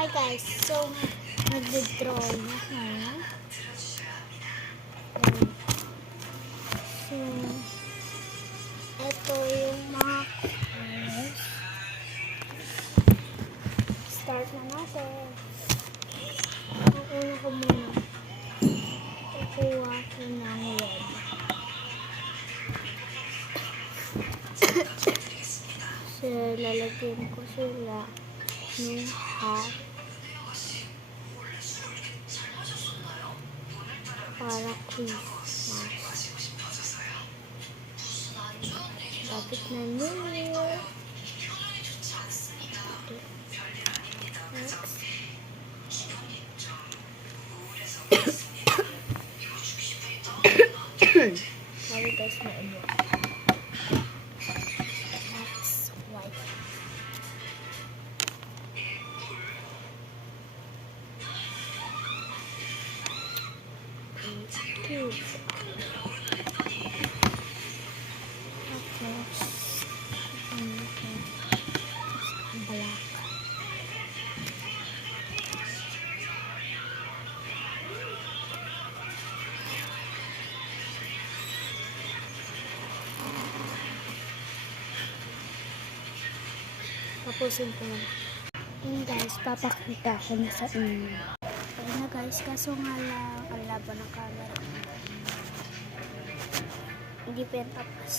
Hi guys, so nagde-drawing ako. So, ito yung mga colors. Start na natin. Ang una ko muna, kukuha ko ng red. So, lalagyan ko sila ng hat. Para Christmas. Lapit na New Year. Next. Sorry guys, maubo. Next, white. Two. Black. Tapusin ko na. Yun guys, papakita ko na sa inyo. Ayun na guys, kaso nga lang ang laban ng camera. Hindi pa yan tapos.